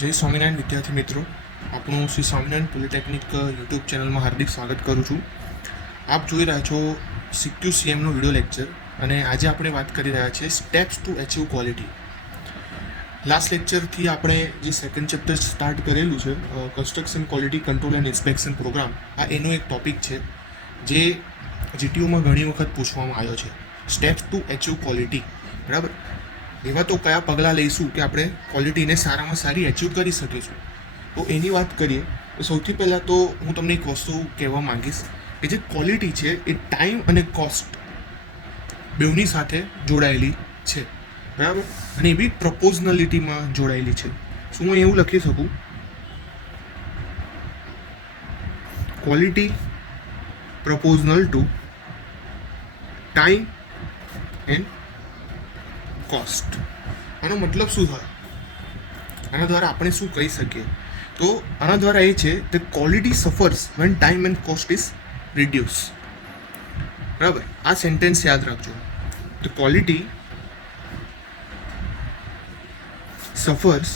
જય સ્વામિનારાયણ વિદ્યાર્થી મિત્રો, આપણું શ્રી સ્વામિનારાયણ પોલિટેકનિક યુટ્યુબ ચેનલમાં હાર્દિક સ્વાગત કરું છું. આપ જોઈ રહ્યા છો CQCMનો વિડીયો લેક્ચર અને આજે આપણે વાત કરી રહ્યા છીએ steps to achieve quality. Last લેક્ચરથી આપણે જે સેકન્ડ ચેપ્ટર સ્ટાર્ટ કરેલું છે construction quality control and inspection programme, આ એનો એક ટોપિક છે જે GTOમાં ઘણી વખત પૂછવામાં આવ્યો છે. સ્ટેપ્સ ટુ અચીવ ક્વોલિટી, બરાબર. એવા તો કયા પગલાં લઈશું કે આપણે ક્વોલિટીને સારામાં સારી અચીવ કરી શકીશું. તો એની વાત કરીએ તો સૌથી પહેલાં તો હું તમને એક વસ્તુ કહેવા માંગીશ કે જે ક્વોલિટી છે એ ટાઈમ અને કોસ્ટ બેઉની સાથે જોડાયેલી છે, બરાબર. અને એ બી પ્રપોઝનલિટીમાં જોડાયેલી છે. શું હું એવું લખી શકું, quality પ્રપોઝનલ to time and cost. આનો મતલબ શું થાય? આના દ્વારા આપણે શું કહી શકીએ? તો આના દ્વારા એ છે કે quality suffers when time and cost is reduce, બરાબર. આ સેન્ટેન્સ યાદ રાખજો. તો quality suffers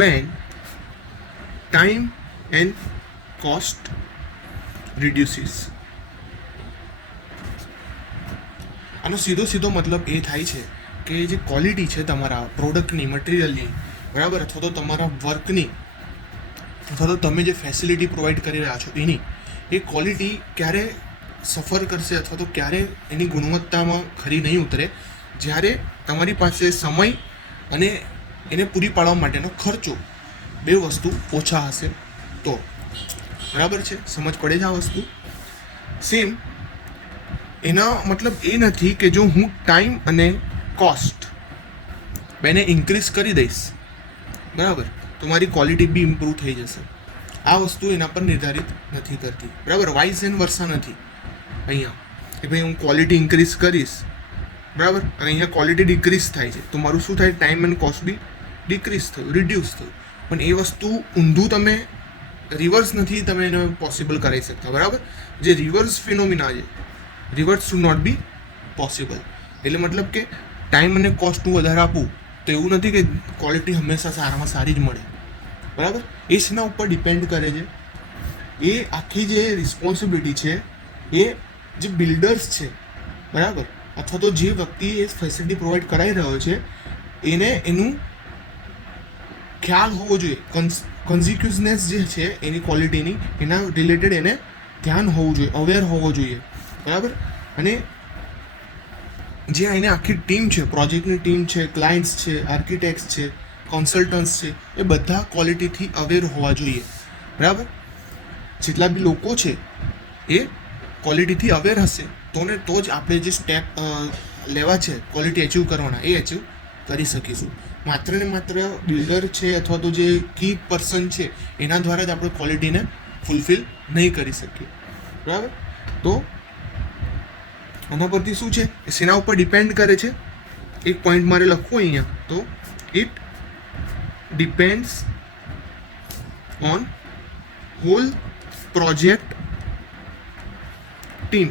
when time and cost reduces. આનો સીધો મતલબ એ થાય છે કે જે ક્વોલિટી છે તમારા પ્રોડક્ટની, મટીરિયલની, બરાબર, અથવા તો તમારા વર્કની, અથવા તો તમે જે ફેસિલિટી પ્રોવાઈડ કરી રહ્યા છો એની, એ ક્વોલિટી ક્યારે સફર કરશે અથવા તો ક્યારે એની ગુણવત્તામાં ખરી નહીં ઉતરે? જ્યારે તમારી પાસે સમય અને એને પૂરી પાડવા માટેનો ખર્ચો, બે વસ્તુ ઓછા હશે તો. બરાબર છે, સમજ પડે છે આ વસ્તુ? સેમ એના મતલબ એ નથી કે જો હું ટાઈમ અને કોસ્ટ બેને ઇન્ક્રીઝ કરી દઈશ, બરાબર, તો મારી ક્વોલિટી બી ઇમ્પ્રૂવ થઈ જશે. આ વસ્તુ એના પર નિર્ધારિત નથી કરતી, બરાબર. વાઇઝ એન્ડ વર્સા નથી અહીંયા કે ભાઈ હું ક્વોલિટી ઇન્ક્રીઝ કરીશ, બરાબર, અને અહીંયા ક્વોલિટી ડિક્રીઝ થાય છે તો મારું શું થાય? Time and cost be decrease થયું, રિડ્યુસ થયું. પણ એ વસ્તુ ઊંધું તમે રિવર્સ નથી તમે એને પોસિબલ કરાવી શકતા, બરાબર. જે રિવર્સ ફિનોમિના છે, reverse should not be possible. એટલે મતલબ કે ટાઈમ અને કોસ્ટ હું વધારે આપું તો એવું નથી કે ક્વોલિટી હંમેશા સારામાં સારી જ મળે, બરાબર. એ શેના ઉપર ડિપેન્ડ કરે છે? એ આખી જે રિસ્પોન્સિબિલિટી છે એ જે બિલ્ડર્સ છે, બરાબર, અથવા તો જે વ્યક્તિ એ ફેસિલિટી પ્રોવાઈડ કરાવી રહ્યો છે એને એનું ખ્યાલ હોવો જોઈએ. કોન્ઝિક્યુઝનેસ જે છે એની ક્વોલિટીની, એના રિલેટેડ એને ધ્યાન હોવું જોઈએ, અવેર હોવો જોઈએ, બરાબર. અને જે એને આખી ટીમ છે, પ્રોજેક્ટની ટીમ છે, ક્લાયન્ટ્સ છે, આર્કિટેક્ટ્સ છે, કન્સલ્ટન્ટ્સ છે, એ બધા ક્વોલિટીથી અવેર હોવા જોઈએ, બરાબર. જેટલા બી લોકો છે એ ક્વોલિટીથી અવેર હશે તો જ આપણે જે સ્ટેપ લેવા છે ક્વોલિટી અચીવ કરવાના, એ અચીવ કરી શકીશું. માત્ર ને માત્ર બિલ્ડર છે અથવા તો જે કી પર્સન છે એના દ્વારા જ આપણે ક્વોલિટીને ફૂલફિલ નહીં કરી શકીએ, બરાબર. તો આના પરથી શું છે, શેના ઉપર ડિપેન્ડ કરે છે? એક પોઈન્ટ મારે લખવું અહીંયા, તો it depends on whole project team,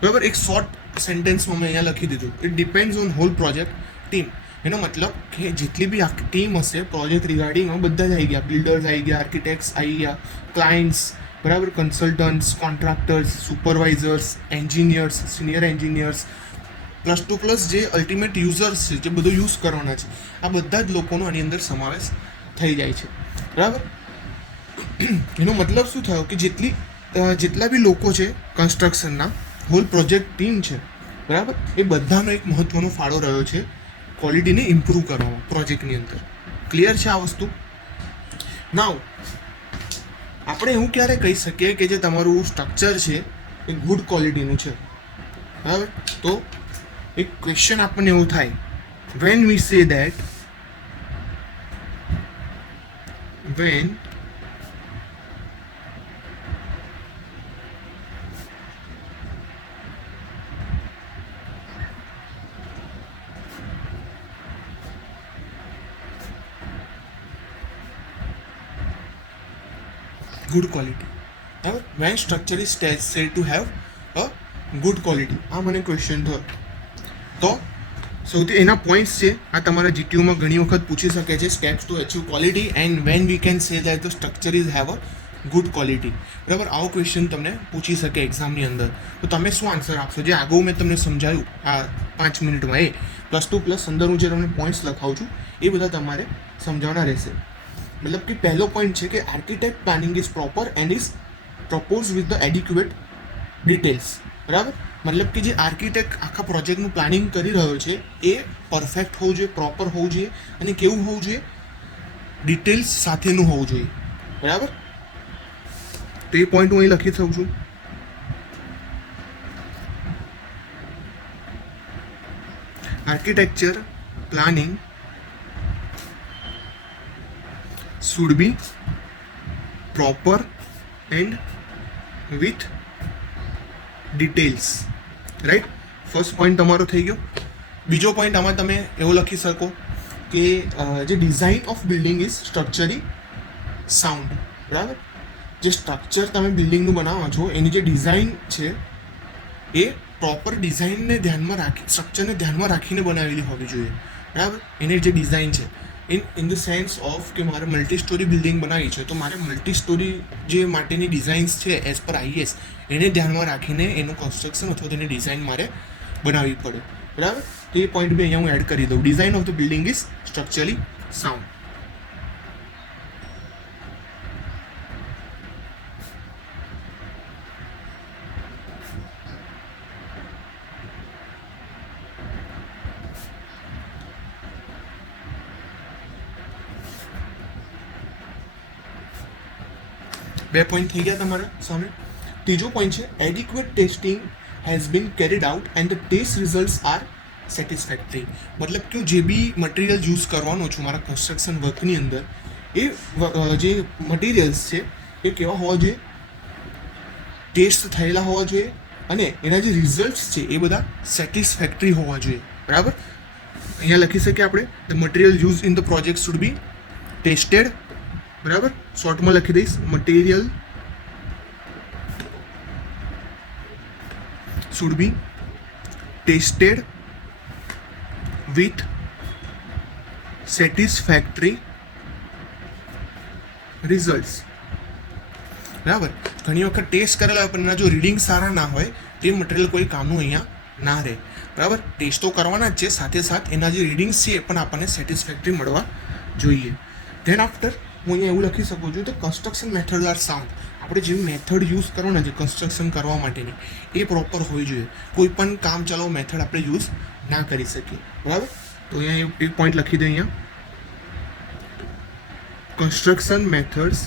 બરાબર. એક શોર્ટ સેન્ટેન્સમાં મેં અહીંયા લખી દીધું, it depends on whole project team. એનો મતલબ કે જેટલી બી આખી ટીમ હશે પ્રોજેક્ટ રિગાર્ડિંગમાં, બધા જ આવી ગયા. બિલ્ડર્સ આવી ગયા, આર્કિટેક્ટ્સ આવી ગયા, ક્લાયન્ટ્સ, બરાબર, consultants, contractors, supervisors, engineers, senior engineers, +2+ જે અલ્ટિમેટ યુઝર્સ છે, જે બધું યુઝ કરવાના છે, આ બધા જ લોકોનો આની અંદર સમાવેશ થઈ જાય છે, બરાબર. એનો મતલબ શું થયો કે જેટલા બી લોકો છે કન્સ્ટ્રક્શનના, હોલ પ્રોજેક્ટ ટીમ છે, બરાબર, એ બધાનો એક મહત્વનો ફાળો રહ્યો છે ક્વોલિટીને ઇમ્પ્રૂવ કરવામાં પ્રોજેક્ટની અંદર. ક્લિયર છે આ વસ્તુ? નાઉ આપણે એવું ક્યારે કહી શકીએ કે જે તમારું સ્ટ્રક્ચર છે એ ગુડ ક્વોલિટીનું છે, બરાબર? તો એક ક્વેશ્ચન આપણને એવું થાય, when we say that, when good quality, બરાબર. When structure is said to have a good quality. આ મને ક્વેશ્ચન થયો. તો સૌથી એના પોઈન્ટ્સ છે આ તમારા જીટીયુમાં ઘણી વખત પૂછી શકે છે. Steps to achieve quality and when we can say that the structure is have a good quality. બરાબર, આવો ક્વેશ્ચન તમને પૂછી શકે એક્ઝામની અંદર. તો તમે શું આન્સર આપશો? જે આગળ મેં તમને સમજાવ્યું આ 5 મિનિટમાં એ +2 અંદર હું જે તમને પોઈન્ટ્સ લખાવું છું એ બધા તમારે સમજાવવાના રહેશે. મતલબ કે પહેલો પોઈન્ટ છે કે architect planning is proper and is propose with the adequate details. બરાબર, મતલબ કે જે આર્કિટેક્ટ આખા પ્રોજેક્ટનું પ્લાનિંગ કરી રહ્યો છે એ પરફેક્ટ હોવું જોઈએ, પ્રોપર હોવું જોઈએ અને કેવું હોવું જોઈએ? ડિટેલ્સ સાથેનું હોવું જોઈએ. બરાબર, તો એ પોઈન્ટ હું અહીં લખી શકું છું. Architecture planning should be proper and with details. Right, first point તમારો થઈ ગયો. બીજો પોઈન્ટ આમાં તમે એવો લખી શકો કે જે design of building is structurally sound. બરાબર, જે સ્ટ્રક્ચર તમે બિલ્ડિંગનું બનાવો છો એની જે ડિઝાઇન છે એ પ્રોપર ડિઝાઇનને ધ્યાનમાં રાખી, સ્ટ્રક્ચરને ધ્યાનમાં રાખીને બનાવેલી હોવી જોઈએ. બરાબર, એની જે ડિઝાઇન છે ઇન ધ સેન્સ ઓફ કે મારે મલ્ટી સ્ટોરી બિલ્ડિંગ બનાવી છે તો મારે મલ્ટી સ્ટોરી જે માટેની ડિઝાઇન્સ છે એઝ પર આઈએસ એને ધ્યાનમાં રાખીને એનું કન્સ્ટ્રક્શન અથવા તેની ડિઝાઇન મારે બનાવવી પડે. બરાબર, તો એ પોઈન્ટ બી અહીંયા હું એડ કરી દઉં. Design of the building is structurally sound. બે પોઈન્ટ થઈ ગયા તમારા સામે. ત્રીજો પોઈન્ટ છે adequate testing has been carried out and the test results are satisfactory. મતલબ કે જે બી મટીરિયલ યુઝ કરવાનો છું મારા કન્સ્ટ્રક્શન વર્કની અંદર એ જે મટીરિયલ્સ છે એ કેવા હોવા જોઈએ? ટેસ્ટ થયેલા હોવા જોઈએ અને એના જે રિઝલ્ટ્સ છે એ બધા સેટિસ્ફેક્ટરી હોવા જોઈએ. બરાબર, અહીંયા લખી શકીએ આપણે the material use in the project should be tested. બરાબર, શોર્ટમાં લખી દઈશ material should be tested with satisfactory results. બરાબર, ઘણી વખત ટેસ્ટ કરેલા હોય પણ એના જો રીડિંગ સારા ના હોય તે મટીરિયલ કોઈ કામનું અહીંયા ના રહે. બરાબર, ટેસ્ટ તો કરવાના જ છે, સાથે સાથ એના જે રીડિંગ્સ છે એ પણ આપણને સેટિસ્ફેક્ટરી મળવા જોઈએ. ધેન આફ્ટર હું અહીંયા એવું લખી શકું છું કે કન્સ્ટ્રક્શન મેથડ આર સાઉન્ડ. આપણે જેવી મેથડ યુઝ કરવાના છે કન્સ્ટ્રક્શન કરવા માટેની એ પ્રોપર હોવી જોઈએ. કોઈ પણ કામ ચાલો મેથડ આપણે યુઝ ના કરી શકીએ. બરાબર, તો અહીંયા એક પોઈન્ટ લખી દઈએ. અહીંયા construction methods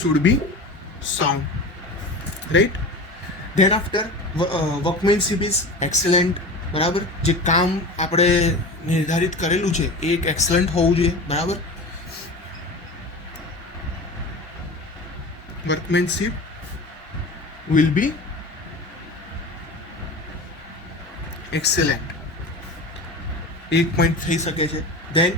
should be sound. Right, then after workmanship is excellent. બરાબર, જે કામ આપણે નિર્ધારિત કરેલું છે એ એક એક્સલન્ટ હોવું જોઈએ. બરાબર, વર્કમેનશિપ વિલ બી એક્સેલન્ટ. એક પોઈન્ટ થઈ શકે છે. ધેન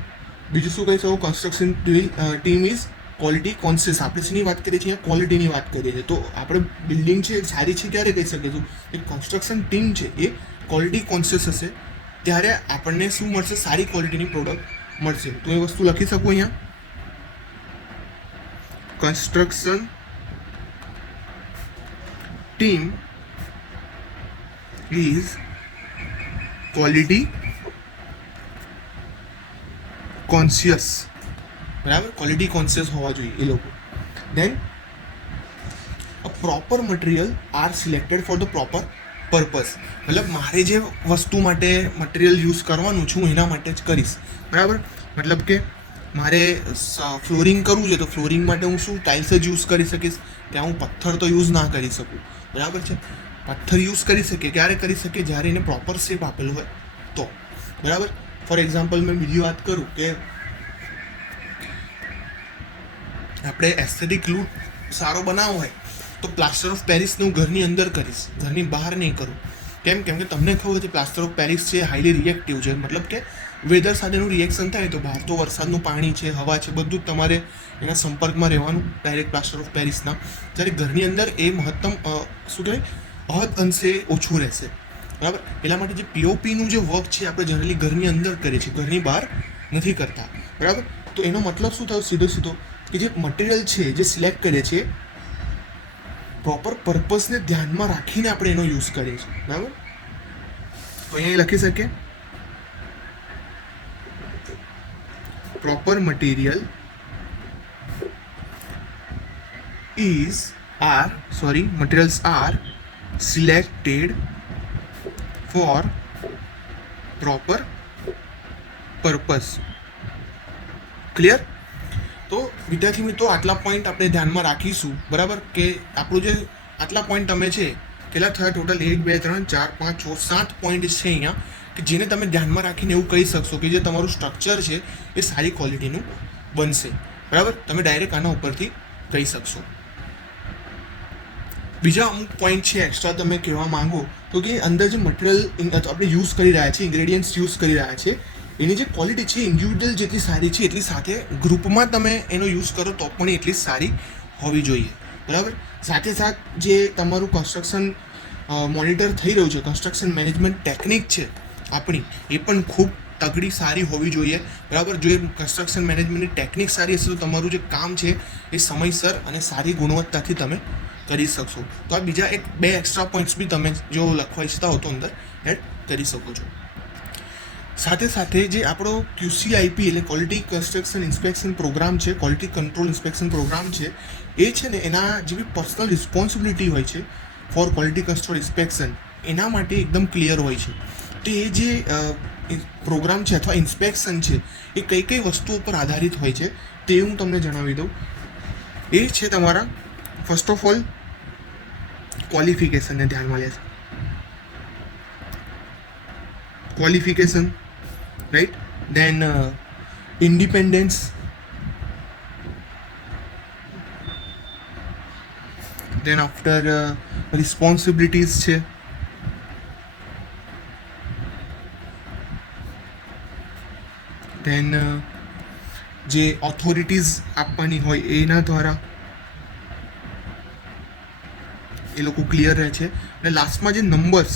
બીજું શું કહી શકો? Construction team is quality conscious. આપણે શેની વાત કરીએ છીએ? ક્વોલિટીની વાત કરીએ છીએ. તો આપણે બિલ્ડિંગ છે સારી છે ત્યારે કહી શકીશું કે કન્સ્ટ્રક્શન ટીમ છે એ ક્વોલિટી કોન્શિયસ હશે ત્યારે આપણને શું મળશે? સારી ક્વોલિટીની પ્રોડક્ટ મળશે. તો એ વસ્તુ લખી શકું અહીંયા. Construction team is quality conscious. બરાબર, ક્વોલિટી કોન્શિયસ હોવા જોઈએ એ લોકો. Then a proper material are selected for the proper purpose. મતલબ મારે જે વસ્તુ માટે મટીરિયલ યુઝ કરવાનું છું એના માટે જ કરીશ. બરાબર, મતલબ કે મારે ફ્લોરિંગ કરવું છે તો ફ્લોરિંગ માટે હું શું ટાઇલ્સ જ યુઝ કરી શકીશ, ત્યાં હું પથ્થર તો યુઝ ના કરી શકું. બરાબર છે, પથ્થર યુઝ કરી શકીએ ક્યારે કરી શકીએ? જ્યારે એને પ્રોપર શેપ આપેલો હોય તો. બરાબર, ફોર એક્ઝામ્પલ મેં બીજી વાત કરું કે આપણે એસ્થેટિક લુક સારો બનાવવો હોય તો પ્લાસ્ટર ઓફ પેરિસને હું ઘરની અંદર કરીશ, ઘરની બહાર નહીં કરું. કેમ કે તમને ખબર છે પ્લાસ્ટર ઓફ પેરિસ છે હાઈલી રિએક્ટિવ છે. મતલબ કે વેધર સાથેનું રિએક્શન થાય તો બહાર તો વરસાદનું પાણી છે, હવા છે, બધું જ તમારે એના સંપર્કમાં રહેવાનું ડાયરેક્ટ પ્લાસ્ટર ઓફ પેરિસના. જ્યારે ઘરની અંદર એ મહત્તમ શું કહેવાય હદ અંશે ઓછું રહેશે, બરાબર. એટલા માટે જે પીઓપીનું જે વર્ક છે આપણે જનરલી ઘરની અંદર કરીએ છીએ, ઘરની બહાર નથી કરતા, બરાબર. તો એનો મતલબ શું થયો સીધો સીધો, કે જે મટીરિયલ છે જે સિલેક્ટ કરીએ છીએ પ્રોપર પર્પઝને ધ્યાનમાં રાખીને આપણે એનો યુઝ કરીએ છીએ, બરાબર. તો અહીંયા લખી શકીએ proper material materials are selected for proper purpose. Clear? તો વિદ્યાર્થી મિત્રો આટલા પોઈન્ટ આપણે ધ્યાનમાં રાખીશું, બરાબર. કે આપણું જે આટલા પોઈન્ટ તમે છે કેટલા થયા ટોટલ? 1 2 3 4 5 6 7 પોઈન્ટ છે અહીંયા, કે જેને તમે ધ્યાનમાં રાખીને એવું કહી શકશો કે જે તમારું સ્ટ્રક્ચર છે એ સારી ક્વોલિટીનું બનશે, બરાબર. તમે ડાયરેક્ટ આના ઉપરથી કહી શકશો. બીજા અમુક પોઈન્ટ છે એક્સ્ટ્રા તમે કહેવા માંગો તો કે અંદર જે મટીરિયલ આપણે યુઝ કરી રહ્યા છીએ, ઇન્ગ્રેડિયન્ટ્સ યુઝ કરી રહ્યા છીએ, એની જે ક્વોલિટી છે ઇન્ડિવિડ્યુઅલ જેટલી સારી છે એટલી સાથે ગ્રુપમાં તમે એનો યુઝ કરો તો પણ એટલી સારી હોવી જોઈએ, બરાબર. સાથે સાથ જે તમારું કન્સ્ટ્રક્શન મોનિટર થઈ રહ્યું છે, કન્સ્ટ્રક્શન મેનેજમેન્ટ ટેકનિક છે આપણી, એ પણ ખૂબ તગડી સારી હોવી જોઈએ, બરાબર. જો એ કન્સ્ટ્રક્શન મેનેજમેન્ટની ટેકનિક સારી હશે તો તમારું જે કામ છે એ સમયસર અને સારી ગુણવત્તાથી તમે કરી શકશો. તો આ બીજા 2 એક્સ્ટ્રા પોઈન્ટ્સ બી તમે જો લખવા ઈચ્છતા હો તો અંદર એડ કરી શકો છો. સાથે સાથે જે આપણો QCIP એટલે ક્વોલિટી કન્સ્ટ્રક્શન ઇન્સ્પેક્શન પ્રોગ્રામ છે, ક્વોલિટી કંટ્રોલ ઇન્સ્પેક્શન પ્રોગ્રામ છે, એ છે ને એના જે બી પર્સનલ રિસ્પોન્સિબિલિટી હોય છે ફોર ક્વોલિટી કંટ્રોલ ઇન્સ્પેક્શન, એના માટે એકદમ ક્લિયર હોય છે. તો એ જે પ્રોગ્રામ છે અથવા ઇન્સ્પેક્શન છે એ કઈ કઈ વસ્તુઓ પર આધારિત હોય છે તે હું તમને જણાવી દઉં. એ છે તમારા ફર્સ્ટ ઓફ ઓલ ક્વોલિફિકેશનને ધ્યાનમાં લે છે. Qualification, right. Then independence, then after responsibilities છે, દેન જે ઓથોરિટીઝ આપવાની હોય એના દ્વારા એ લોકો ક્લિયર રહે છે, અને લાસ્ટમાં જે નંબર્સ,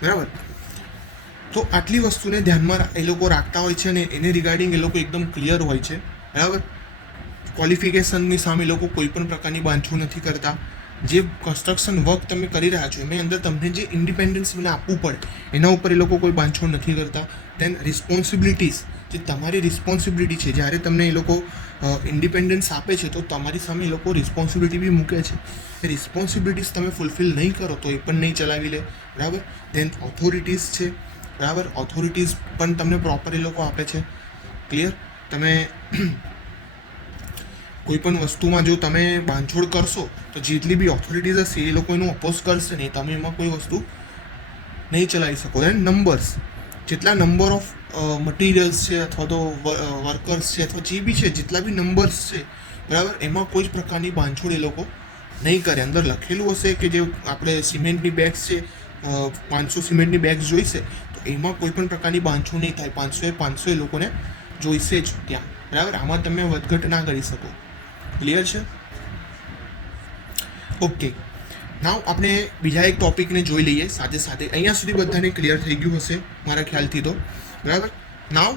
બરાબર. તો આટલી વસ્તુને ધ્યાનમાં એ લોકો રાખતા હોય છે અને એને રિગાર્ડિંગ એ લોકો એકદમ ક્લિયર હોય છે, બરાબર. ક્વોલિફિકેશનની સામે લોકો કોઈ પણ પ્રકારની બાંધછોડ નથી કરતા. જે કન્સ્ટ્રક્શન વર્ક તમે કરી રહ્યા છો એની અંદર તમને જે ઇન્ડિપેન્ડન્સ મને આપવું પડે એના ઉપર એ લોકો કોઈ બાંધછોડ નથી કરતા. દેન રિસ્પોન્સિબિલિટીઝ, જે તમારી રિસ્પોન્સિબિલિટી છે, જ્યારે તમને એ લોકો ઇન્ડિપેન્ડન્સ આપે છે તો તમારી સામે એ લોકો રિસ્પોન્સિબિલિટી બી મૂકે છે. એ રિસ્પોન્સિબિલિટીઝ તમે ફૂલફિલ નહીં કરો તો એ પણ નહીં ચલાવી લે, બરાબર. દેન ઓથોરિટીઝ છે, બરાબર. ઓથોરિટીઝ પણ તમને પ્રોપર એ લોકો આપે છે, ક્લિયર. તમે કોઈ પણ વસ્તુમાં જો તમે બાંધછોડ કરશો તો જેટલી બી ઓથોરિટીઝ હશે એ લોકો એનું અપોઝ કરશે નહીં, તમે એમાં કોઈ વસ્તુ નહીં ચલાવી શકો. એન્ડ નંબર્સ, જેટલા નંબર ઓફ મટીરિયલ્સ છે અથવા તો વર્કર્સ છે અથવા જે બી છે, જેટલા બી નંબર્સ છે, બરાબર, એમાં કોઈ જ પ્રકારની બાંધછોડ એ લોકો નહીં કરે. અંદર લખેલું હશે કે જે આપણે સિમેન્ટની બેગ્સ છે, 500 સિમેન્ટની બેગ્સ જોઈશે તો એમાં કોઈ પણ પ્રકારની બાંધછોડ નહીં થાય. 500 એ લોકોને જોઈશે જ ત્યાં, બરાબર. આમાં તમે વધઘટ ના કરી શકો. ક્લિયર છે? ઓકે. નાવ આપણે બીજા એક ટોપિકને જોઈ લઈએ સાથે સાથે. અહીંયા સુધી બધાને ક્લિયર થઈ ગયું હશે મારા ખ્યાલથી તો, બરાબર. નાવ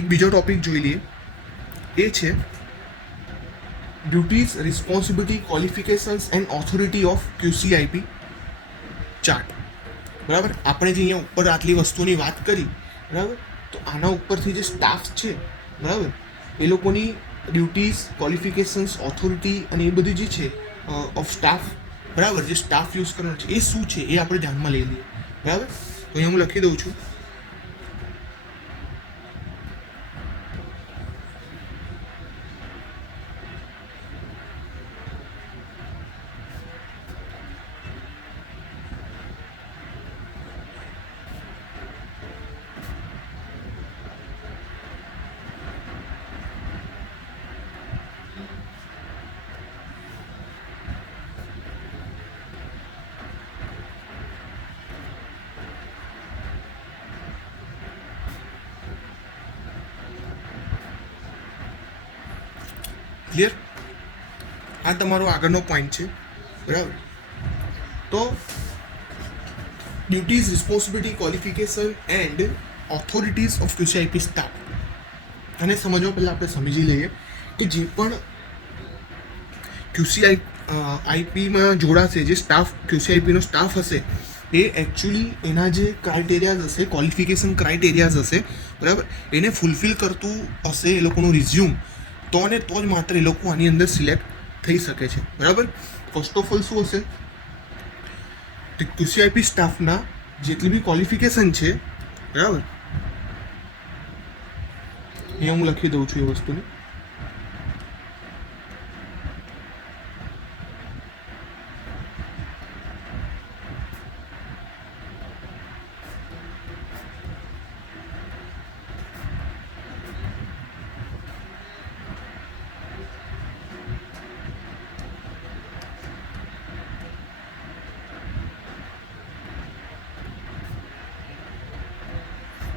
એક બીજો ટોપિક જોઈ લઈએ, એ છે duties, responsibility, qualifications and authority of QCIP chart, બરાબર. આપણે જે અહીંયા ઉપર આટલી વસ્તુની વાત કરી, બરાબર, તો આના ઉપરથી જે સ્ટાફ છે, બરાબર, એ લોકોની ડ્યુટીઝ, ક્વોલિફિકેશન્સ, ઓથોરિટી અને એ બધી જે છે ઓફ સ્ટાફ, બરાબર, જે સ્ટાફ યુઝ કરવાનો છે એ શું છે એ આપણે ધ્યાનમાં લઈ લઈએ, બરાબર. તો અહીંયા હું લખી દઉં છું. ક્લિયર? આ તમારો આગળનો પોઈન્ટ છે, બરાબર. તો duties, responsibility, qualification and authorities of QCIP staff. અને સમજવા પહેલાં આપણે સમજી લઈએ કે જે પણ QCIPમાં જોડાશે, જે સ્ટાફ QCIPનો સ્ટાફ હશે, એ એકચ્યુઅલી એના જે ક્રાઇટેરિયાઝ હશે, ક્વોલિફિકેશન ક્રાઇટેરિયાઝ હશે, બરાબર, એને ફૂલફિલ કરતું હશે એ લોકોનું રિઝ્યુમ, તો અને તો જ માત્ર એ લોકો આની અંદર સિલેક્ટ થઈ શકે છે, બરાબર. ફર્સ્ટ ઓફ ઓલ શું હશે, QCIP સ્ટાફના જેટલી બી ક્વોલિફિકેશન છે, બરાબર, અહીંયા હું લખી દઉં છું એ વસ્તુને.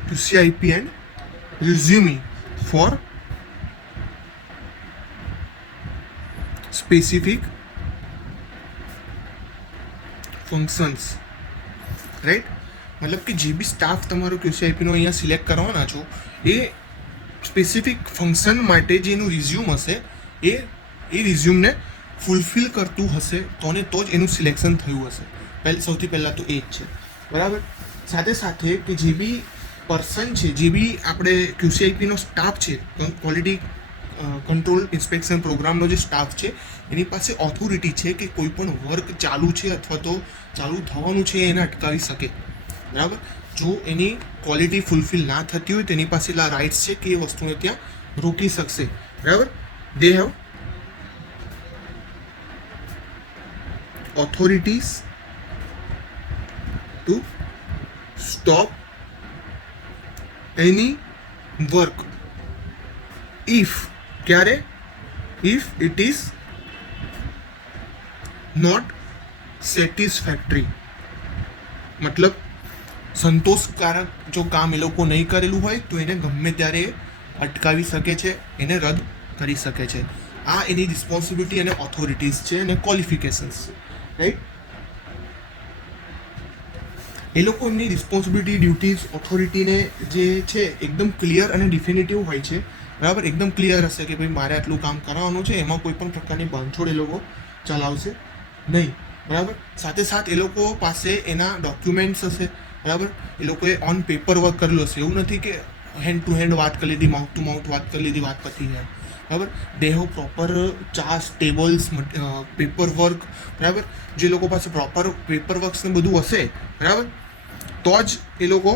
QCIP and resume for specific functions, right. મતલબ કે જે બી સ્ટાફ તમારો QCIPનો અહીંયા સિલેક્ટ કરવાના છો, એ સ્પેસિફિક ફંક્શન માટે જે એનું રિઝ્યુમ હશે, એ રિઝ્યુમને ફૂલફિલ કરતું હશે, તો ને તો જ એનું સિલેક્શન થયું હશે. સૌથી પહેલાં તો એ જ છે, બરાબર. સાથે સાથે કે જે બી પર્સન છે, જે બી આપણે QCIPનો સ્ટાફ છે, ક્વોલિટી કંટ્રોલ ઇન્સ્પેક્શન પ્રોગ્રામનો જે સ્ટાફ છે, એની પાસે ઓથોરિટી છે કે કોઈ પણ વર્ક ચાલુ છે અથવા તો ચાલુ થવાનું છે એને અટકાવી શકે, બરાબર. જો એની ક્વોલિટી ફૂલફિલ ના થતી હોય, તેની પાસે એટલા રાઇટ્સ છે કે એ વસ્તુને ત્યાં રોકી શકશે, બરાબર. They have authorities to stop any work if, ક્યારે, if it is not satisfactory. મતલબ સંતોષકારક જો કામ એ લોકો નહીં કરેલું હોય તો એને ગમે ત્યારે અટકાવી શકે છે, એને રદ કરી શકે છે. આ એની રિસ્પોન્સિબિલિટી અને ઓથોરિટીઝ છે અને ક્વોલિફિકેશન્સ, રાઈટ. એ લોકો એમની રિસ્પોન્સિબિલિટી, ડ્યુટીઝ, ઓથોરિટીને જે છે એકદમ ક્લિયર અને ડિફિનેટિવ હોય છે, બરાબર. એકદમ ક્લિયર હશે કે ભાઈ મારે આટલું કામ કરવાનું છે, એમાં કોઈ પણ પ્રકારની બાંધછોડ એ લોકો ચલાવશે નહીં, બરાબર. સાથે સાથ એ લોકો પાસે એના ડોક્યુમેન્ટ્સ હશે, બરાબર. એ લોકોએ ઓન પેપર વર્ક કરેલું હશે. એવું નથી કે હેન્ડ ટુ હેન્ડ વાત કરી લીધી, માઉથ ટુ માઉથ વાત કરી લીધી, વાત પતી જાય, બરાબર. They have proper charts, tables, paper work, બરાબર. જે લોકો પાસે પ્રોપર પેપર વર્ક્સ ને બધું હશે, બરાબર, તો જ એ લોકો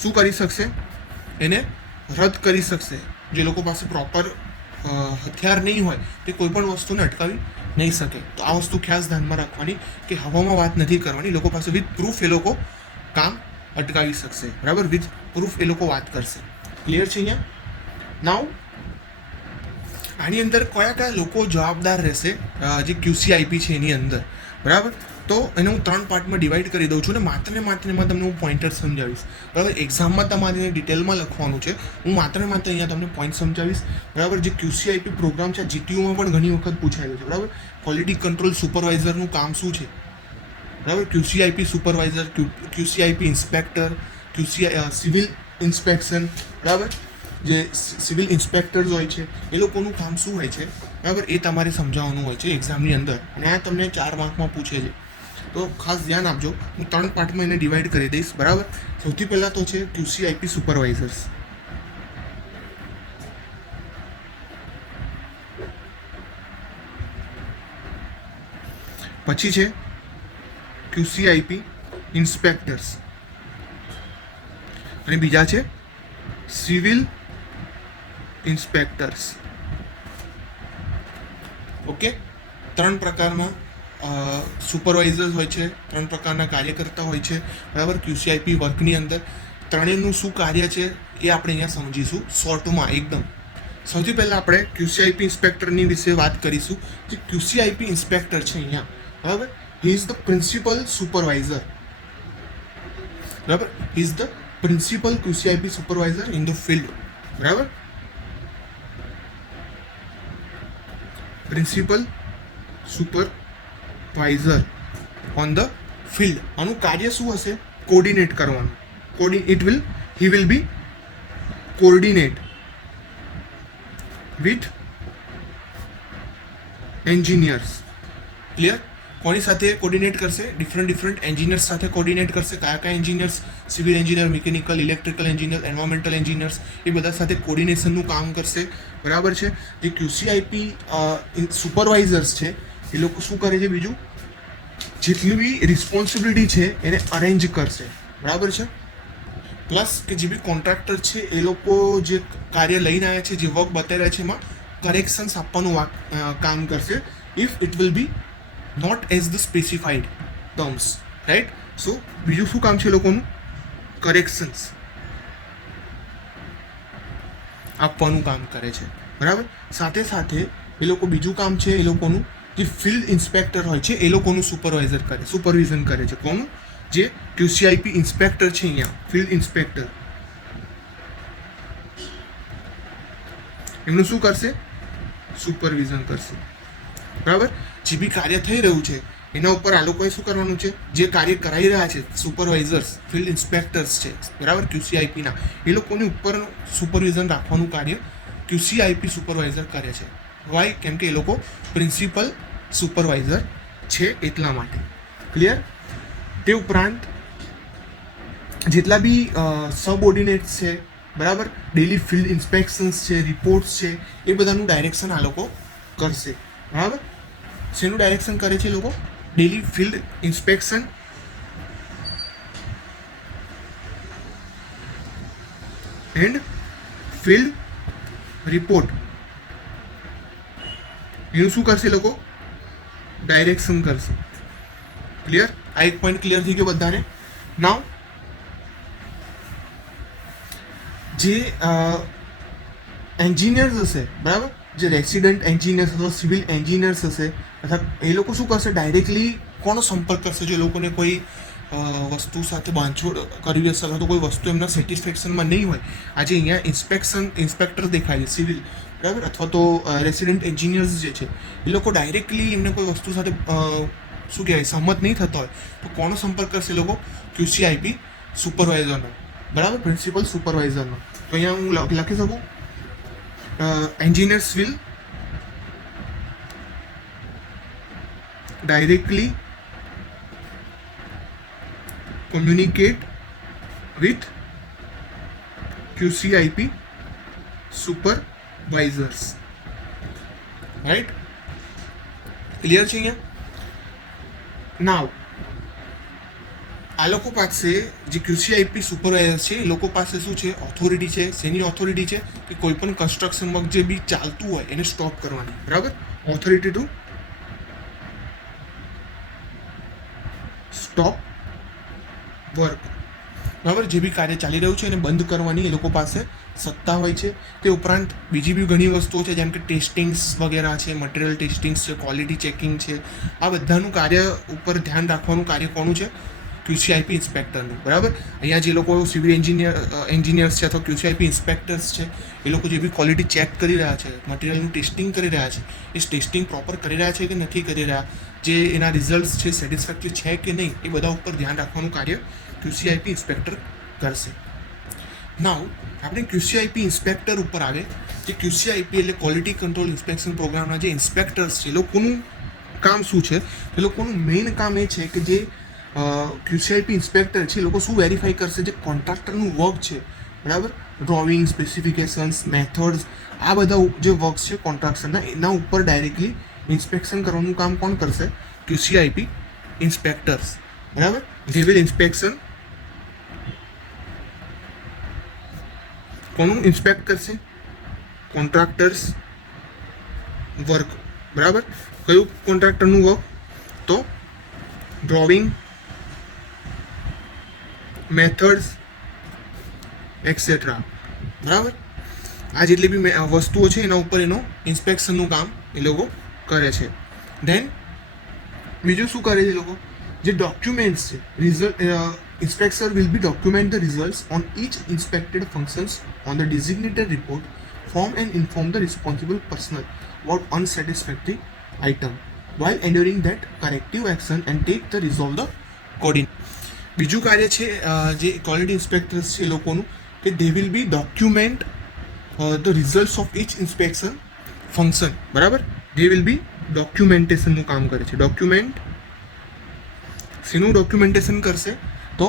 શું કરી શકશે, એને રદ કરી શકશે. જે લોકો પાસે પ્રોપર હથિયાર નહીં હોય તે કોઈ પણ વસ્તુને અટકાવી નહીં શકે. તો આ વસ્તુ ખાસ ધ્યાનમાં રાખવાની કે હવામાં વાત નથી કરવાની. લોકો પાસે વિથ પ્રૂફ એ લોકો કામ અટકાવી શકશે, બરાબર. વિથ પ્રૂફ એ લોકો વાત કરશે. ક્લિયર છે અહીંયા? નાઉ આની અંદર કયા કયા લોકો જવાબદાર રહેશે જે QCIP છે એની અંદર, બરાબર. તો એને હું 3 પાર્ટમાં ડિવાઈડ કરી દઉં છું ને માત્ર એમાં તમને હું પોઈન્ટર સમજાવીશ, બરાબર. એક્ઝામમાં તમારે એને ડિટેલમાં લખવાનું છે, હું માત્ર અહીંયા તમને પોઈન્ટ સમજાવીશ, બરાબર. જે QCIP પ્રોગ્રામ છે GTUમાં પણ ઘણી વખત પૂછાયેલું છે, બરાબર. ક્વોલિટી કંટ્રોલ સુપરવાઇઝરનું કામ શું છે, બરાબર. QCIP supervisor, QCIP inspector, civil inspection, બરાબર. જે સિવિલ ઇન્સ્પેક્ટર્સ હોય છે એ લોકોનું કામ શું હોય છે, બરાબર, એ તમારે સમજાવવાનું હોય છે એક્ઝામની અંદર. અને આ તમને 4 માર્કમાં પૂછે છે, તો ખાસ ધ્યાન આપજો. હું 3 પાર્ટમાં એને ડિવાઈડ કરી દઈશ, બરાબર. સૌથી પહેલાં તો છે QCIP સુપરવાઇઝર્સ. પછી છે QCIP ઇન્સ્પેક્ટર્સ અને બીજા છે સિવિલ ઇન્સ્પેક્ટર્સ. ઓકે, 3 પ્રકારના સુપરવાઇઝર્સ હોય છે, 3 પ્રકારના કાર્યકર્તા હોય છે, બરાબર. QCIP વર્કની અંદર ત્રણેયનું શું કાર્ય છે એ આપણે અહીંયા સમજીશું શોર્ટમાં એકદમ. સૌથી પહેલાં આપણે QCIP ઇન્સ્પેક્ટરની વિશે વાત કરીશું. જે QCIP ઇન્સ્પેક્ટર છે અહીંયા, બરાબર, he is the principal supervisor, બરાબર. He is the principal QCIP supervisor in the field, બરાબર. Principal supervisor on the field. આનું કાર્ય શું હશે? કોર્ડિનેટ કરવાનું. He will be coordinate with engineers. Clear? કોની સાથે કોર્ડિનેટ કરશે? ડિફરન્ટ એન્જિનિયર્સ સાથે કોર્ડિનેટ કરશે. કયા engineers? Civil engineer, mechanical, electrical engineer, environmental engineers, એ બધા સાથે કોર્ડિનેશનનું કામ કરશે. બરાબર છે. જે QCIP સુપરવાઇઝર્સ છે એ લોકો શું કરે છે? બીજું જેટલી બી રિસ્પોન્સિબિલિટી છે એને અરેન્જ કરશે. બરાબર છે. પ્લસ કે જે બી કોન્ટ્રાક્ટર છે એ લોકો જે કાર્ય લઈને આવ્યા છે, જે વર્ક બતાવી રહ્યા છે, એમાં કરેક્શન્સ આપવાનું કામ કરશે. If it will be not as the specified terms, right? So બીજું શું કામ છે એ લોકોનું? કરેક્શન્સ આપવાનું કામ કરે છે. બરાબર. સાથે સાથે એ લોકો બીજું કામ છે એ લોકોનું, જે ફિલ્ડ ઇન્સ્પેક્ટર હોય છે એ લોકોનું સુપરવિઝન કરે છે. કોનું? જે QCIP ઇન્સ્પેક્ટર છે અહીંયા, ફિલ્ડ ઇન્સ્પેક્ટર, એમનું શું કરશે? સુપરવિઝન કરશે. બરાબર. જે બી કાર્ય થઈ રહ્યું છે એના ઉપર આ લોકોએ શું કરવાનું છે? જે કાર્ય કરાવી રહ્યા છે સુપરવાઇઝર્સ, ફિલ્ડ ઇન્સ્પેક્ટર્સ છે, બરાબર, QCIPના, એ લોકોની ઉપર સુપરવિઝન રાખવાનું કાર્ય QCIP સુપરવાઇઝર કરે છે. વાય? કેમ કે એ લોકો પ્રિન્સિપલ સુપરવાઇઝર છે એટલા માટે. ક્લિયર? તે ઉપરાંત જેટલા બી સબઓર્ડિનેટ્સ છે, બરાબર, ડેલી ફિલ્ડ ઇન્સ્પેક્શન્સ છે, રિપોર્ટ્સ છે, એ બધાનું ડાયરેક્શન આ લોકો કરશે. બરાબર. શેનું ડાયરેક્શન કરે છે એ લોકો? Daily field inspection and field report, એનું શું કરશે એ લોકો? ડાયરેક્શન કરશે. ક્લિયર? આ એક પોઈન્ટ ક્લિયર થઈ ગયો બધાને. નાઉ જે એન્જિનિયર્સ હશે, બરાબર, જે રેસિડન્ટ એન્જિનિયર્સ અથવા સિવિલ એન્જિનિયર્સ હશે, અથવા એ લોકો શું કરશે? ડાયરેક્ટલી કોનો સંપર્ક કરશે? જો લોકોને કોઈ વસ્તુ સાથે બાંધછોડ કરવી હશે અથવા તો કોઈ વસ્તુ એમના સેટિસ્ફેક્શનમાં નહીં હોય, આજે અહીંયા ઇન્સ્પેક્ટર દેખાય છે સિવિલ, બરાબર, અથવા તો રેસિડન્ટ એન્જિનિયર્સ જે છે એ લોકો ડાયરેક્ટલી એમને કોઈ વસ્તુ સાથે શું કહેવાય સહમત નહીં થતા હોય તો કોનો સંપર્ક કરશે એ લોકો? QCIP સુપરવાઇઝરનો, બરાબર, પ્રિન્સિપલ સુપરવાઇઝરનો. તો અહીંયા હું લખી શકું engineers will directly communicate with QCIP supervisors, right? Clear છે અહીંયા? Now આ લોકો પાસે જે QCIP સુપરવાઇઝર છે એ લોકો પાસે શું છે? ઓથોરિટી છે. શેની ઓથોરિટી છે? કે કોઈ પણ કન્સ્ટ્રક્શન વર્ક જે બી ચાલતું હોય એને સ્ટોપ કરવાની, બરાબર, ઓથોરિટી ટુ સ્ટોપ વર્ક, બરાબર, જે બી કાર્ય ચાલી રહ્યું છે એને બંધ કરવાની એ લોકો પાસે સત્તા હોય છે. તે ઉપરાંત બીજી બી ઘણી વસ્તુઓ છે, જેમ કે ટેસ્ટિંગ્સ વગેરે છે, મટીરિયલ ટેસ્ટિંગ્સ છે, ક્વોલિટી ચેકિંગ છે. આ બધાનું કાર્ય ઉપર ધ્યાન રાખવાનું કાર્ય કોનું છે? QCIP ઇન્સ્પેક્ટરનું, બરાબર. અહીંયા જે લોકો સિવિલ એન્જિનિયર્સ છે અથવા QCIP ઇન્સ્પેક્ટર્સ છે એ લોકો જે બી ક્વોલિટી ચેક કરી રહ્યા છે, મટીરિયલનું ટેસ્ટિંગ કરી રહ્યા છે, એ ટેસ્ટિંગ પ્રોપર કરી રહ્યા છે કે નથી કરી રહ્યા, જે એના રિઝલ્ટ્સ છે સેટિસ્ફેક્ટરી છે કે નહીં, એ બધા ઉપર ધ્યાન રાખવાનું કાર્ય QCIP ઇન્સ્પેક્ટર કરશે. નાઉ આપણે QCIP ઇન્સ્પેક્ટર ઉપર આવે. જે QCIP એટલે ક્વોલિટી કંટ્રોલ ઇન્સ્પેક્શન પ્રોગ્રામના જે ઇન્સ્પેક્ટર્સ છે એ લોકોનું કામ શું છે? એ લોકોનું મેઇન કામ એ છે કે જે QCIP ઇન્સ્પેક્ટર છે એ લોકો શું વેરીફાઈ કરશે? જે કોન્ટ્રાક્ટરનું વર્ક છે, બરાબર, ડ્રોઈંગ, સ્પેસિફિકેશન્સ, મેથડ્સ, આ બધા જે વર્ક છે કોન્ટ્રાક્ટરના એના ઉપર ડાયરેક્ટલી ઇન્સ્પેક્શન કરવાનું કામ કોણ કરશે? QCIP ઇન્સ્પેક્ટર્સ, બરાબર. જે વિલ ઇન્સ્પેક્શન કોનું ઇન્સ્પેક્ટ કરશે? કોન્ટ્રાક્ટર્સ વર્ક, બરાબર. કયું કોન્ટ્રાક્ટરનું વર્ક? તો ડ્રોઈંગ, મેથડ્સ એક્સેટ્રા, બરાબર. આ જેટલી બી વસ્તુઓ છે એના ઉપર એનો ઇન્સ્પેક્શનનું કામ એ લોકો કરે છે. ધેન બીજું શું કરે છે એ લોકો? જે ડોક્યુમેન્ટ્સ છે, result inspector will be document the results on each inspected functions on the designated report form and inform the responsible personnel about unsatisfactory item, while enduring that corrective action and take the resolve the coordinate. બીજું કાર્ય છે જે quality inspectors છે એ લોકોનું કે they will be document the results of each inspection function, બરાબર. They will બી ડોક્યુમેન્ટેશનનું કામ કરે છે. શેનું ડોક્યુમેન્ટેશન કરશે? તો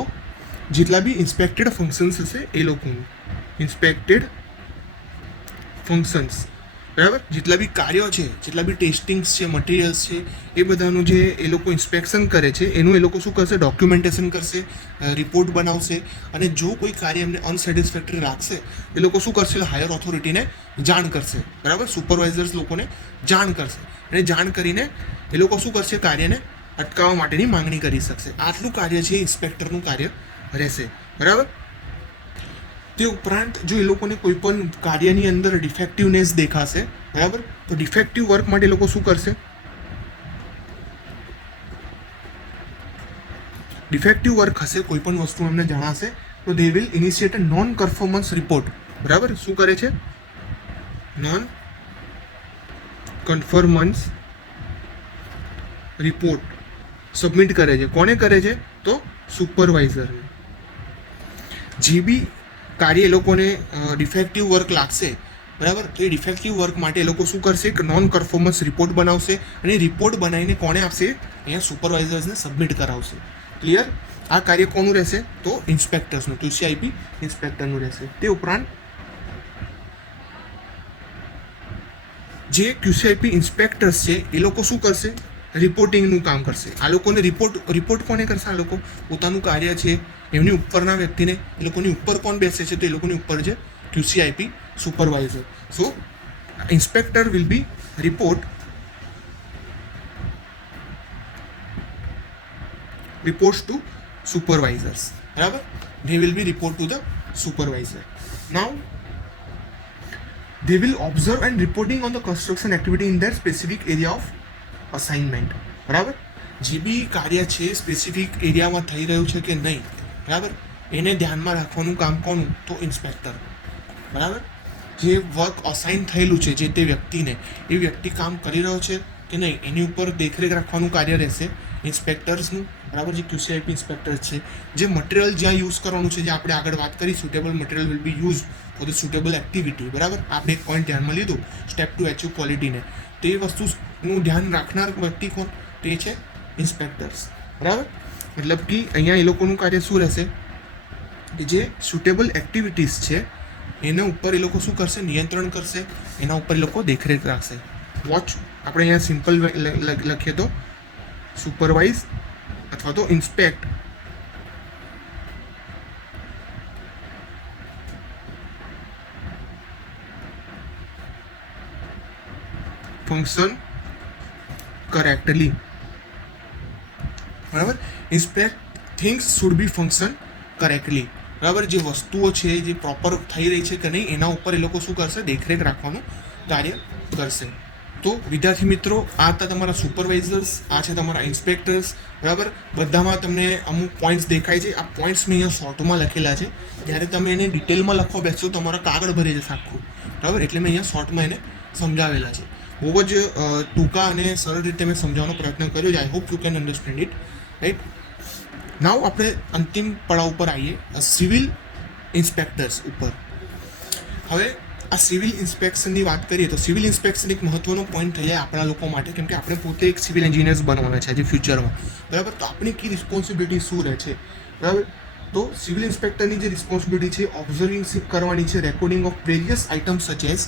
જેટલા બી ઇન્સ્પેક્ટેડ ફંક્શન્સ હશે એ લોકોનું ઇન્સ્પેક્ટેડ ફંક્શન્સ, બરાબર. જેટલા બી કાર્યો છે, જેટલા બી ટેસ્ટિંગ્સ છે, મટીરિયલ્સ છે, એ બધાનું જે એ લોકો ઇન્સ્પેક્શન કરે છે એનું એ લોકો શું કરશે? ડોક્યુમેન્ટેશન કરશે, રિપોર્ટ બનાવશે. અને જો કોઈ કાર્ય એમને અનસેટિસ્ફેક્ટરી રાખશે એ લોકો શું કરશે? હાયર ઓથોરિટીને જાણ કરશે, બરાબર. સુપરવાઇઝર્સ લોકોને જાણ કરશે અને જાણ કરીને એ લોકો શું કરશે? કાર્યને અટકાવવા માટેની માંગણી કરી શકશે. આટલું કાર્ય છે ઇન્સ્પેક્ટરનું કાર્ય રહેશે, બરાબર. તે ઉપરાંત જો એ લોકોને કોઈ પણ કાર્યની અંદર ડિફેક્ટિવનેસ દેખાશે, બરાબર, તો ડિફેક્ટિવ વર્ક માટે એ લોકો શું કરશે? ડિફેક્ટિવ વર્ક હશે, કોઈ પણ વસ્તુ એમને જણાશે તો they will initiate a non conformance report, બરાબર. શું કરે છે? નોન કન્ફર્મન્સ રિપોર્ટ સબમિટ કરે છે. કોને કરે છે? તો સુપરવાઇઝરને. જે બી કાર્ય એ લોકોને ડિફેક્ટિવ વર્ક લાગશે, બરાબર, તો એ ડિફેક્ટિવ વર્ક માટે એ લોકો શું કરશે? કે નોન કન્ફર્મન્સ રિપોર્ટ બનાવશે અને રિપોર્ટ બનાવીને કોને આપશે? અહીંયા સુપરવાઇઝર્સને સબમિટ કરાવશે. ક્લિયર? આ કાર્ય કોનું રહેશે? તો ઇન્સ્પેક્ટર્સનું, QCIP ઇન્સ્પેક્ટરનું રહેશે. તે ઉપરાંત જે QCIP ઇન્સ્પેક્ટર્સ છે એ લોકો શું કરશે? રિપોર્ટિંગનું કામ કરશે. આ લોકોને રિપોર્ટ કોને કરશે? આ લોકો પોતાનું કાર્ય છે એમની ઉપરના વ્યક્તિને, એ લોકોની ઉપર કોણ બેસે છે? તો એ લોકોની ઉપર છે QCIP supervisor. So inspector will be reports to supervisors, બરાબર. they will be report to the supervisor. Now they will observe and reporting on the construction activity in their specific area of assignment, બરાબર. જે બી કાર્ય છે specific એરિયામાં થઈ રહ્યું છે કે નહીં, બરાબર, એને ધ્યાનમાં રાખવાનું કામ કોનું? તો ઇન્સ્પેક્ટર, બરાબર. જે વર્ક અસાઇન થયેલું છે જે તે વ્યક્તિને, એ વ્યક્તિ કામ કરી રહ્યો છે કે નહીં એની ઉપર દેખરેખ રાખવાનું કાર્ય રહેશે ઇન્સ્પેક્ટર્સનું, બરાબર. જે QCIP ઇન્સ્પેક્ટર્સ છે, જે મટીરિયલ જ્યાં યુઝ કરવાનું છે, જે આપણે આગળ વાત કરી, suitable material will be use for the suitable activity, બરાબર. આપણે એક પોઈન્ટ ધ્યાનમાં લીધું, સ્ટેપ ટુ એચિવ ક્વોલિટીને. તો એ વસ્તુનું ધ્યાન રાખનાર વ્યક્તિ કોણ? તે છે ઇન્સ્પેક્ટર્સ, બરાબર. મતલબ કે અહીંયા એ લોકોનું કાર્ય શું રહેશે? કે જે સુટેબલ એક્ટિવિટીઝ છે એના ઉપર એ લોકો શું કરશે? નિયંત્રણ કરશે, એના ઉપર એ લોકો દેખરેખ રાખશે. વોચ, આપણે અહીંયા સિમ્પલ લખીએ તો સુપરવાઇઝ અથવા તો ઇન્સ્પેક્ટ ફંક્શન કરેક્ટલી, બરાબર. Inspect things should be function correctly, બરાબર. જે વસ્તુઓ છે જે પ્રોપર થઈ રહી છે કે નહીં એના ઉપર એ લોકો શું કરશે? દેખરેખ રાખવાનું કાર્ય કરશે. તો વિદ્યાર્થી મિત્રો, આ હતા તમારા સુપરવાઇઝર્સ, આ છે તમારા ઇન્સ્પેક્ટર્સ, બરાબર. બધામાં તમને અમુક પોઈન્ટ્સ દેખાય છે. આ પોઈન્ટ્સ મેં અહીંયા શોર્ટમાં લખેલા છે. જ્યારે તમે એને ડિટેલમાં લખવા બેસશો તમારા કાગળ ભરી જશે આખું, બરાબર. એટલે મેં અહીંયા શોર્ટમાં એને સમજાવેલા છે. બહુ જ ટૂંકા અને સરળ રીતે મેં સમજાવવાનો પ્રયત્ન કર્યો છે. I hope you can understand it, right. Now આપણે અંતિમ પડાવ ઉપર આવીએ, સિવિલ ઇન્સ્પેક્ટર્સ ઉપર. હવે આ સિવિલ ઇન્સ્પેક્શનની વાત કરીએ તો સિવિલ ઇન્સ્પેક્શન એક મહત્વનો પોઈન્ટ થઈ જાય આપણા લોકો માટે, કેમ કે આપણે પોતે એક સિવિલ એન્જિનિયર્સ બનવાના છે આજે ફ્યુચરમાં, બરાબર. તો આપણી કી રિસ્પોન્સિબિલિટી શું રહે છે, બરાબર. તો સિવિલ ઇન્સ્પેક્ટરની જે રિસ્પોન્સિબિલિટી છે ઓબ્ઝર્વિંગ કરવાની છે, recording of various items such as,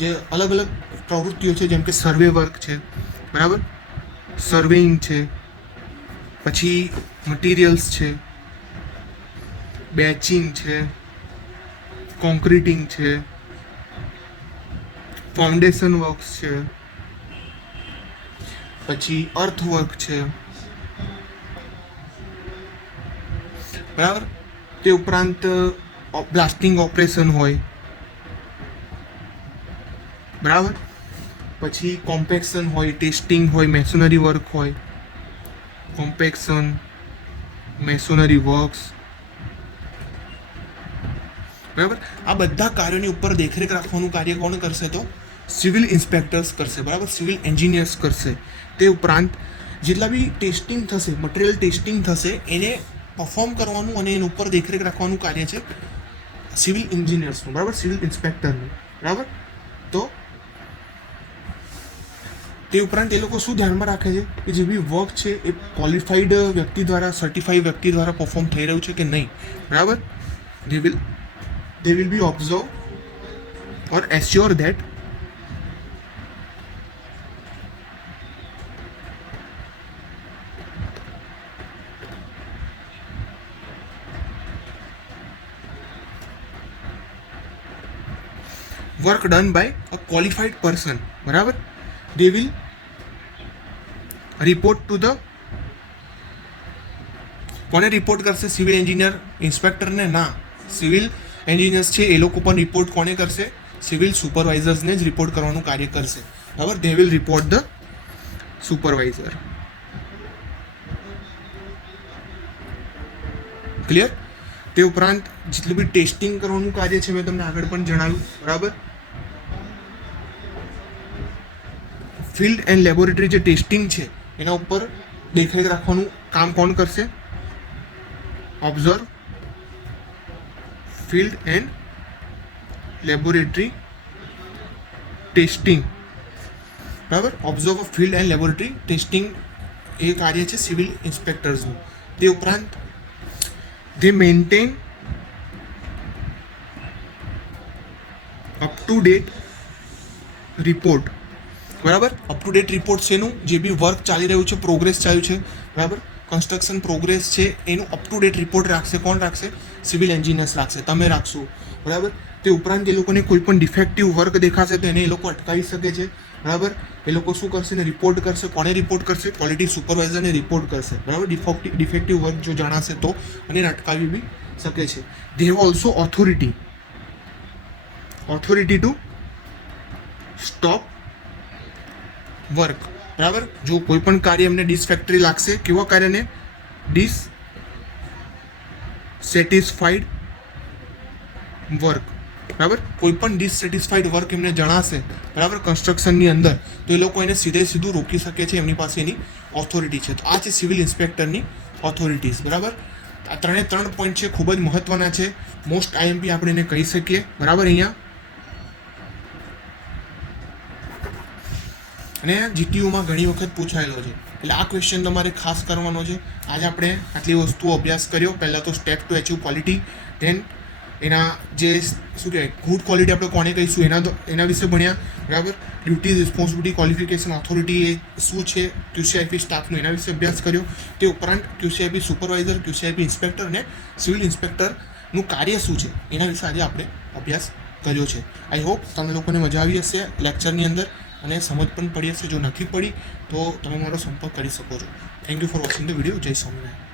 જે અલગ અલગ પ્રવૃત્તિઓ છે જેમ કે સર્વે વર્ક છે, બરાબર, સર્વેઇંગ છે, પછી મટીરિયલ્સ છે, બેચિંગ છે, કોન્ક્રીટિંગ છે, ફાઉન્ડેશન વર્ક્સ છે, પછી અર્થ વર્ક છે, બરાબર. તે ઉપરાંત બ્લાસ્ટિંગ ઓપરેશન હોય, બરાબર. પછી કોમ્પેક્શન હોય, ટેસ્ટિંગ હોય, મેશનરી વર્ક હોય, કોમ્પેક્શન, મેશનરી વર્ક્સ, બરાબર. આ બધા કાર્યોની ઉપર દેખરેખ રાખવાનું કાર્ય કોણ કરશે? તો સિવિલ ઇન્સ્પેક્ટર્સ કરશે, બરાબર, સિવિલ એન્જિનિયર્સ કરશે. તે ઉપરાંત જેટલા બી ટેસ્ટિંગ થશે, મટીરિયલ ટેસ્ટિંગ થશે, એને પરફોર્મ કરવાનું અને એના ઉપર દેખરેખ રાખવાનું કાર્ય છે સિવિલ એન્જિનિયર્સનું, બરાબર, સિવિલ ઇન્સ્પેક્ટરનું, બરાબર. તો તે ઉપરાંત એ લોકો શું ધ્યાનમાં રાખે છે કે જે બી વર્ક છે એ ક્વોલિફાઈડ વ્યક્તિ દ્વારા, સર્ટિફાઈડ વ્યક્તિ દ્વારા પરફોર્મ થઈ રહ્યું છે કે નહીં, બરાબર. they will be observe or assure that work done by a qualified person, બરાબર. they will report to the, કોને રિપોર્ટ કરશે? સિવિલ એન્જિનિયર, ઇન્સ્પેક્ટરને ના. સિવિલ એન્જિનિયર્સ છે એ લોકો પણ રિપોર્ટ કોને કરશે? સિવિલ સુપરવાઇઝર્સને જ રિપોર્ટ કરવાનું કાર્ય કરશે, બરાબર. They will report the supervisor. Clear? તે ઉપરાંત જેટલું બી ટેસ્ટિંગ કરવાનું કાર્ય છે મેં તમને આગળ પણ જણાવ્યું, બરાબર. ફિલ્ડ એન્ડ લેબોરેટરી જે ટેસ્ટિંગ છે એના ઉપર દેખરેખ રાખવાનું કામ કોણ કરશે? Observe field and laboratory testing, બરાબર. Observe field and laboratory testing એ કાર્ય છે સિવિલ ઇન્સ્પેક્ટર્સનું. તે ઉપરાંત they maintain up to date report, બરાબર. અપ ટુ ડેટ રિપોર્ટ છે એનું, જે બી વર્ક ચાલી રહ્યું છે, પ્રોગ્રેસ ચાલ્યું છે, બરાબર, કન્સ્ટ્રક્શન પ્રોગ્રેસ છે એનું અપ ટુ ડેટ રિપોર્ટ રાખશે. કોણ રાખશે? સિવિલ એન્જિનિયર્સ રાખશે, તમે રાખશો, બરાબર. તે ઉપરાંત એ લોકોને કોઈ પણ ડિફેક્ટિવ વર્ક દેખાશે તો એને એ લોકો અટકાવી શકે છે, બરાબર. એ લોકો શું કરશે? ને રિપોર્ટ કરશે. કોને રિપોર્ટ કરશે? ક્વોલિટી સુપરવાઇઝરને રિપોર્ટ કરશે, બરાબર. ડિફેક્ટિવ વર્ક જો જણાશે તો, અને અટકાવી બી શકે છે. They have also authority to stop work, બરાબર. જો કોઈ પણ કાર્ય એમને ડિસફેક્ટરી લાગશે, કેવા કાર્યને? ડિસસેટિસ્ફાઈડ વર્ક, બરાબર. કોઈ પણ ડિસસેટિસ્ફાઈડ વર્ક એમને જણાશે, બરાબર, કન્સ્ટ્રક્શનની અંદર, તો એ લોકો એને સીધું રોકી શકે છે. એમની પાસે એની ઓથોરિટી છે. તો આ છે સિવિલ ઇન્સ્પેક્ટરની ઓથોરિટીઝ, બરાબર. આ 3 પોઈન્ટ છે, ખૂબ જ મહત્વના છે. મોસ્ટ આઈએમપી આપણે એને કહી શકીએ, બરાબર. અહીંયા અને જીટીયુમાં ઘણી વખત પૂછાયેલો છે, એટલે આ ક્વેશ્ચન તમારે ખાસ કરવાનો છે. આજે આપણે આટલી વસ્તુઓ અભ્યાસ કર્યો. પહેલાં તો step to achieve quality, then એના જે શું કહેવાય ગુડ ક્વોલિટી આપણે કોને કહીશું એના વિશે ભણ્યા, બરાબર. ડ્યુટીઝ, રિસ્પોન્સિબિલિટી, ક્વોલિફિકેશન, ઓથોરિટી એ શું છે, QCIP સ્ટાફનું એના વિશે અભ્યાસ કર્યો. તે ઉપરાંત QCIP સુપરવાઇઝર, QCIP ઇન્સ્પેક્ટર અને સિવિલ ઇન્સ્પેક્ટરનું કાર્ય શું છે એના વિશે આજે આપણે અભ્યાસ કર્યો છે. આઈ હોપ તમને લોકોને મજા આવી હશે લેક્ચરની અંદર અને સમજ પણ પડી હશે. જો નથી પડી તો તમે મારો સંપર્ક કરી શકો છો. Thank you for watching the video. જય સ્વામિનારાયણ.